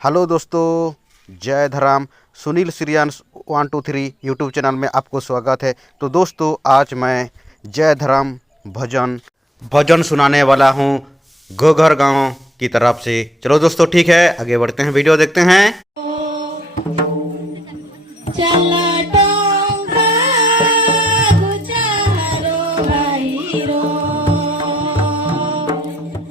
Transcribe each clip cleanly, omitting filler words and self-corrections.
Hello दोस्तों, जय धराम। Sunil Shriyansh 123 YouTube channel में आपको स्वागत है। तो दोस्तों, आज मैं जय धराम भजन भजन सुनाने वाला हूँ गोघर गांव की तरफ से। चलो दोस्तों, ठीक है, आगे बढ़ते हैं, वीडियो देखते हैं। चला डोंगा गुजारो भाई रो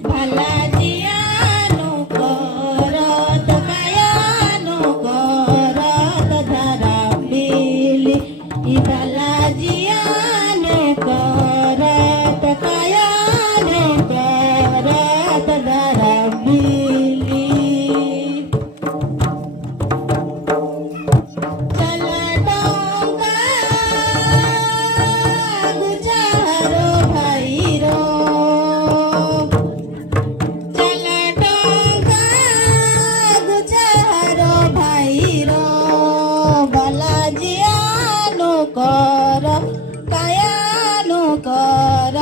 भला जियानो करत कायानो करत धरा बिली ई भला जियानो करत कायानो करत धरा बिली चला डोंगा गुजारो भाई रो चला डोंगा गुजारो भाई रो भला जियानो कर कायानो कर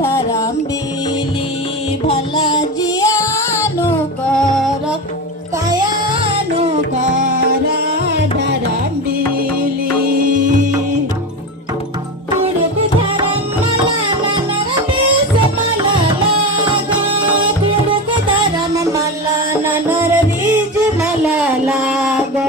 धरम बिली भला जियानो कर कायानो कर धरम बिली कुडुक धरम मला ननर बीज मला लागा कुडुक धरम मला ननर बीज मला लागा